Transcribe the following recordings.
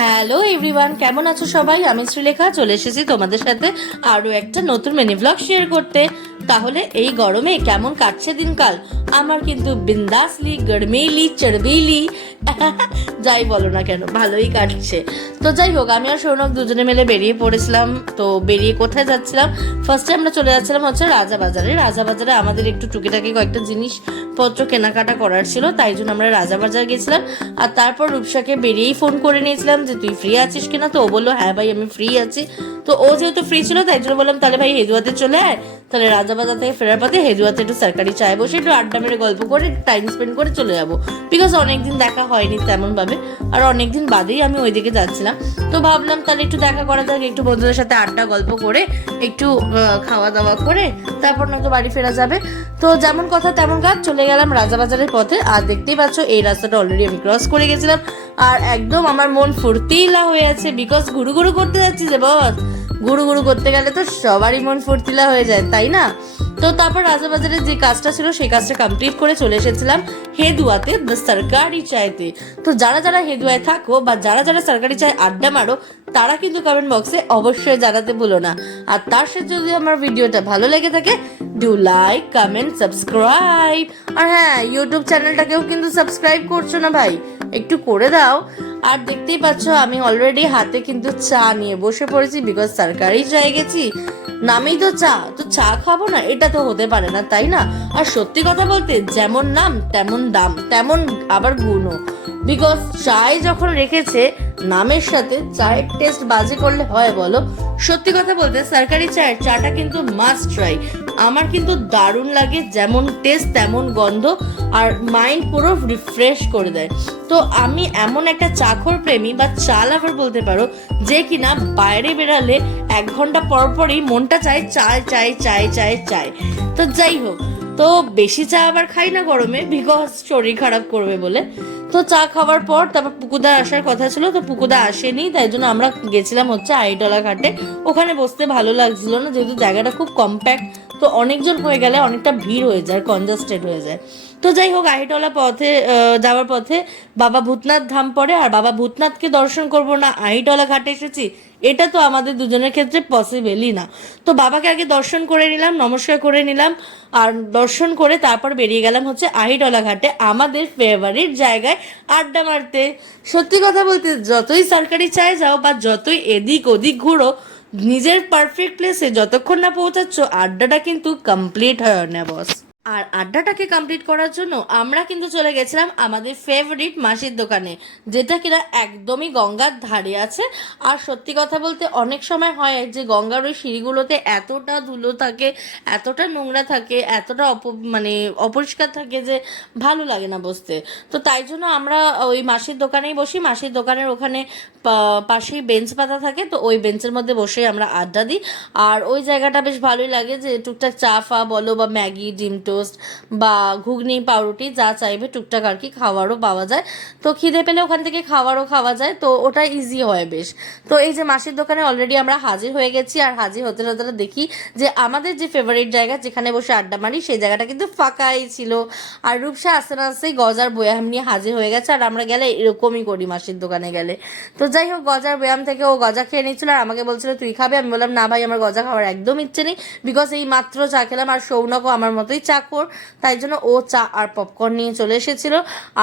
Hello everyone, কেমন আছো সবাই? আমি শ্রীলেখা চলে এসেছি তোমাদের সাথে আরও একটা নতুন মিনি ব্লগ শেয়ার করতে। তাহলে এই গরমে কেমন কাটছে দিনকাল? আমার কিন্তু বিন্দাসলি গরমেলি চড়বেলি যাই বলো না কেন ভালোই কাটছে। তো যাই হোক, আমি আর সৌনক দুজনে মিলে বেরিয়ে পড়েছিলাম। তো বেরিয়ে কোথায় যাচ্ছিলাম? ফার্স্টে আমরা চলে যাচ্ছিলাম হচ্ছে রাজাবাজারে আমাদের একটু টুকিটাকি কয়েকটা জিনিসপত্র কেনাকাটা করার ছিল, তাই জন্য আমরা রাজাবাজার গেছিলাম। আর তারপর রূপসাকে বেরিয়েই ফোন করে নিয়েছিলাম যে তুই ফ্রি আছিস কিনা। তো ও বললো হ্যাঁ ভাই আমি ফ্রি আছি। তো ও যেহেতু ফ্রি ছিল তাই জন্য বললাম তাহলে ভাই হেজুয়াতে চলে আয়। তাহলে রাজাবাজার থেকে ফেরার পথে হেজুয়াতে একটু সরকারি চায় বসে একটু আড্ডা মেরে গল্প করে টাইম স্পেন্ড করে চলে যাবো, বিকজ অনেকদিন দেখা হয়নি তেমন ভাবে, আর অনেকদিন বাদেই আমি ওইদিকে যাচ্ছিলাম। তো ভাবলাম তাহলে একটু দেখা করা যাক, একটু বন্ধুদের সাথে আড্ডা গল্প করে একটু খাওয়া দাওয়া করে তারপর নয়তো বাড়ি ফেরা যাবে। তো যেমন কথা তেমন কাজ, চলে গেলাম রাজাবাজারের পথে। আর দেখতেই পাচ্ছ এই রাস্তাটা অলরেডি আমি ক্রস করে গেছিলাম। আর একদম আমার মন ফুর্তিলা হয়ে আছে, বিকজ ঘুরু ঘুরু করতে যাচ্ছি যে বস, ঘুরু ঘুরু করতে গেলে তো সবারই মন ফুর্তিলা হয়ে যায়, তাই না? তো তারপর রাজাবাজারের যে কাজটা ছিল সেই কাজটা কমপ্লিট করে চলে এসেছিলাম হেদুয়াতে, দ্য সরকারি চায়তে। তো যারা যারা হেদুয়ায় থাকো বা যারা যারা সরকারি চায় আড্ডা মারো, তারা কিন্তু কমেন্ট বক্সে অবশ্যই জানাতে ভুলো না। আর তার সাথে যদি আমার ভিডিওটা ভালো লেগে থাকে, ডু লাইক, কমেন্ট, সাবস্ক্রাইব। আর হ্যাঁ, ইউটিউব চ্যানেলটাকেও কিন্তু সাবস্ক্রাইব করছো না ভাই, একটু করে দাও। আর দেখতেই পাচ্ছ আমি অলরেডি হাতে কিন্তু চা নিয়ে বসে পড়েছি, বিকজ সরকারি চায় গেছি, নামেই তো চা, তো চা খাবো না এটা তো হতে পারে না, তাই না? আর সত্যি কথা বলতে যেমন নাম তেমন দাম, তেমন আবার গুণও, বিকজ চায় যখন রেখেছে নামের সাথে চায়ের টেস্ট বাজে করলে হয় বলো? সত্যি কথা বলতে সরকারি চায়ের চাটা কিন্তু মাস্ট ট্রাই। আমার কিন্তু দারুণ লাগে, যেমন টেস্ট তেমন গন্ধ, আর মাইন্ড পুরো রিফ্রেশ করে দেয়। তো আমি এমন একটা চাখর প্রেমী বা চা লাভার বলতে পারো, যে কিনা বাইরে বেরালে 1 ঘন্টা পর পরই মনটা চায় চায় চায় চায় চায় চায়। তো যাই হোক, তো বেশি চা আবার খাই না গরমে, বিকজ শরীর খারাপ করবে বলে। তো চা খাওয়ার পর তারপর পুকুদা আসার কথা ছিল, তো পুকুদা আসেনি, তাই জন্য আমরা গেছিলাম হচ্ছে আইডলা ঘাটে। ওখানে বসতে ভালো লাগছিল না, যেহেতু জায়গাটা খুব কম্প্যাক্ট, তো অনেকজন হয়ে গেলে অনেকটা ভিড় হয়ে যায়, কনজাস্টেড হয়ে যায়। তো যাই হোক, আহিটলা পথে যাওয়ার পথে বাবা ভূতনাথ ধাম পড়ে, আর বাবা ভূতনাথকে দর্শন করব না আহিটলা ঘাটে এসেছি, এটা তো আমাদের দুজনের ক্ষেত্রে পসিবলই না। তো বাবাকে আগে দর্শন করে নিলাম, নমস্কার করে নিলাম, আর দর্শন করে তারপর বেরিয়ে গেলাম হচ্ছে আহিটলা ঘাটে, আমাদের ফেভারিট জায়গায় আড্ডা মারতে। সত্যি কথা বলতে যতই সরকারি চায় যাও বা যতই এদিক ওদিক ঘুরো, নিজের পারফেক্ট প্লেসে যতক্ষণ না পৌঁছাচ্ছ আড্ডাটা কিন্তু কমপ্লিট হয় না বস। আর আড্ডাটাকে কমপ্লিট করার জন্য আমরা কিন্তু চলে গেছিলাম আমাদের ফেভারিট মাসির দোকানে, যেটা কিনা একদমই গঙ্গার ধারে আছে। আর সত্যি কথা বলতে অনেক সময় হয় যে গঙ্গার ওই সিঁড়িগুলোতে এতটা ধুলো থাকে, এতটা নোংরা থাকে, এতটা মানে অপরিষ্কার থাকে যে ভালো লাগে না বসতে। তো তাই জন্য আমরা ওই মাসির দোকানেই বসি। মাসির দোকানের ওখানে পাশেই বেঞ্চ পাতা থাকে, তো ওই বেঞ্চের মধ্যে বসে আমরা আড্ডা দিই। আর ওই জায়গাটা বেশ ভালোই লাগে, যে টুকটাক চা ফা বলো বা ম্যাগি, ডিম টোস্ট বা ঘুগনি, পাউরুটি যা চাইবে টুকটাক আর কি খাওয়ারও পাওয়া যায়। তো খিদে পেলে ওখান থেকে খাওয়ারও খাওয়া যায়, তো ওটা ইজি হয় বেশ। তো এই যে মাসির দোকানে অলরেডি আমরা হাজির হয়ে গেছি, আর হাজির হতে হতে দেখি যে আমাদের যে ফেভারিট জায়গা যেখানে বসে আড্ডা মারি সেই জায়গাটা কিন্তু ফাঁকাই ছিল। আর রূপসা আস্তে আস্তেই গজার বয়াম নিয়ে হাজির হয়ে গেছে, আর আমরা গেলে এরকমই করি মাসির দোকানে গেলে। তো যাই হোক, গজার বয়াম থেকে ও গজা খেয়ে নিচ্ছিল, আর আমাকে বলছিল তুই খাবে। আমি বললাম না ভাই, আমার গজা খাওয়ার একদম ইচ্ছে নেই, বিকজ এই মাত্র চা খেলাম। আর সৌনকও আমার মতোই চাকর, তাই জন্য ও চা আর পপকর্ন নিয়ে চলে এসেছিল।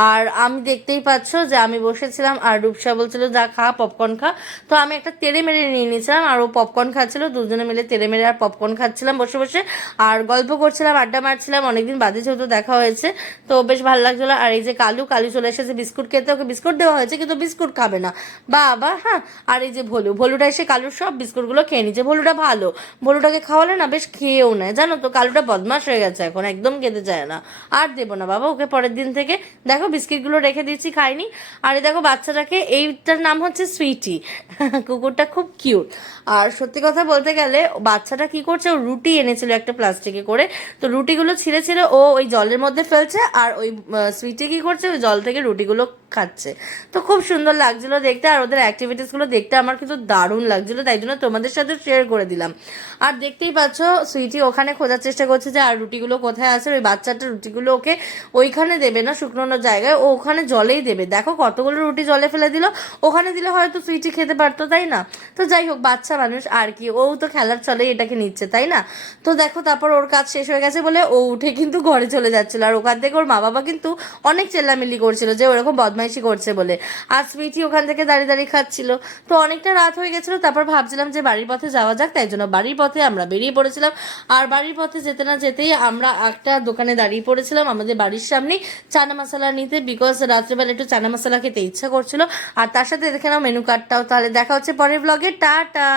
আর আমি দেখতেই পাচ্ছ যে আমি বসেছিলাম, আর রূপসা বলছিল যা খা, পপকর্ন খা। তো আমি একটা তেড়ে মেরে নিয়ে নিয়েছিলাম, আর ও পপকর্ন খাচ্ছিল, দুজনে মিলে তেড়ে মেরে আর পপকর্ন খাচ্ছিলাম বসে বসে, আর গল্প করছিলাম, আড্ডা মারছিলাম। অনেকদিন বাদে যেহেতু দেখা হয়েছে, তো বেশ ভালো লাগছিল। আর এই যে কালু চলে এসেছে বিস্কুট খেতে, ওকে বিস্কুট দেওয়া হয়েছে কিন্তু বিস্কুট খাবে না বাবা। হ্যাঁ, আর এই যে ভলুটা এসে কালুর সব বিস্কুটগুলো খেয়ে নিচ্ছে। ভলুটা ভালো, ভলুটাকে খাওয়ালে না বেশ খেয়েও নেয়, জানো তো। কালুটা বদমাশ হয়ে গেছে এখন, একদম খেতে চায় না। আর দেবো না বাবা ওকে পরের দিন থেকে। দেখো বিস্কিটগুলো রেখে দিচ্ছি, খাইনি। আর দেখো বাচ্চাটাকে, এইটার নাম হচ্ছে সুইটি, কুকুরটা খুব কিউট। আর সত্যি কথা বলতে গেলে বাচ্চাটা কি করছে, ও রুটি এনেছিল একটা প্লাস্টিকে করে, তো রুটিগুলো ছিঁড়ে ছিঁড়ে ও ওই জলের মধ্যে ফেলছে, আর ওই সুইটি কি করছে, ওই জল থেকে রুটিগুলো খাচ্ছে। তো খুব সুন্দর লাগছিল দেখতে, আর ওদের অ্যাক্টিভিটিসগুলো দেখতে আমার কিন্তু দারুণ লাগছিল, তাই জন্য তোমাদের সাথে শেয়ার করে দিলাম। আর দেখতেই পাচ্ছ সুইটি ওখানে খোঁজার চেষ্টা করছে যে আর রুটিগুলো কোথায় আছে। ওই বাচ্চাটা রুটিগুলো ওকে ওইখানে দেবে না, শুকনো জায়গায়, ও ওখানে জলেই দেবে। দেখো কতগুলো রুটি জলে ফেলে দিল, ওখানে দিলে হয়তো সুইটি খেতে পারতো, তাই না? তো যাই হোক, বাচ্চা মানুষ আর কি, ও তো খেলার চলেই এটাকে নিচ্ছে, তাই না? তো দেখো তারপর ওর কাজ শেষ হয়ে গেছে বলে ও উঠে কিন্তু ঘরে চলে যাচ্ছিল, আর ওখান থেকে ওর মা বাবা কিন্তু অনেক চেল্লামিল্লি করছিল যে ওরকম বদমাইশি করছে বলে। আর সুইটি ওখান থেকে দাঁড়িয়ে দাঁড়িয়ে খাচ্ছিল। তো অনেকটা রাত হয়ে গেছিলো, তারপর ভাবছিলাম যে বাড়ির পথে যাওয়া যাক, তাই জন্য বাড়ির পথে আমরা বেরিয়ে পড়েছিলাম। আর বাড়ির পথে যেতে না যেতেই আমরা একটা দোকানে দাঁড়িয়ে পড়েছিলাম আমাদের বাড়ির সামনেই চানা মশলা নিতে, বিকজ রাত্রেবেলা একটু চানা মশলা খেতে ইচ্ছা করছিল। আর তার সাথে দেখে নাও মেনু কার্ডটাও। তাহলে দেখা হচ্ছে পরের ব্লগে, টাটা।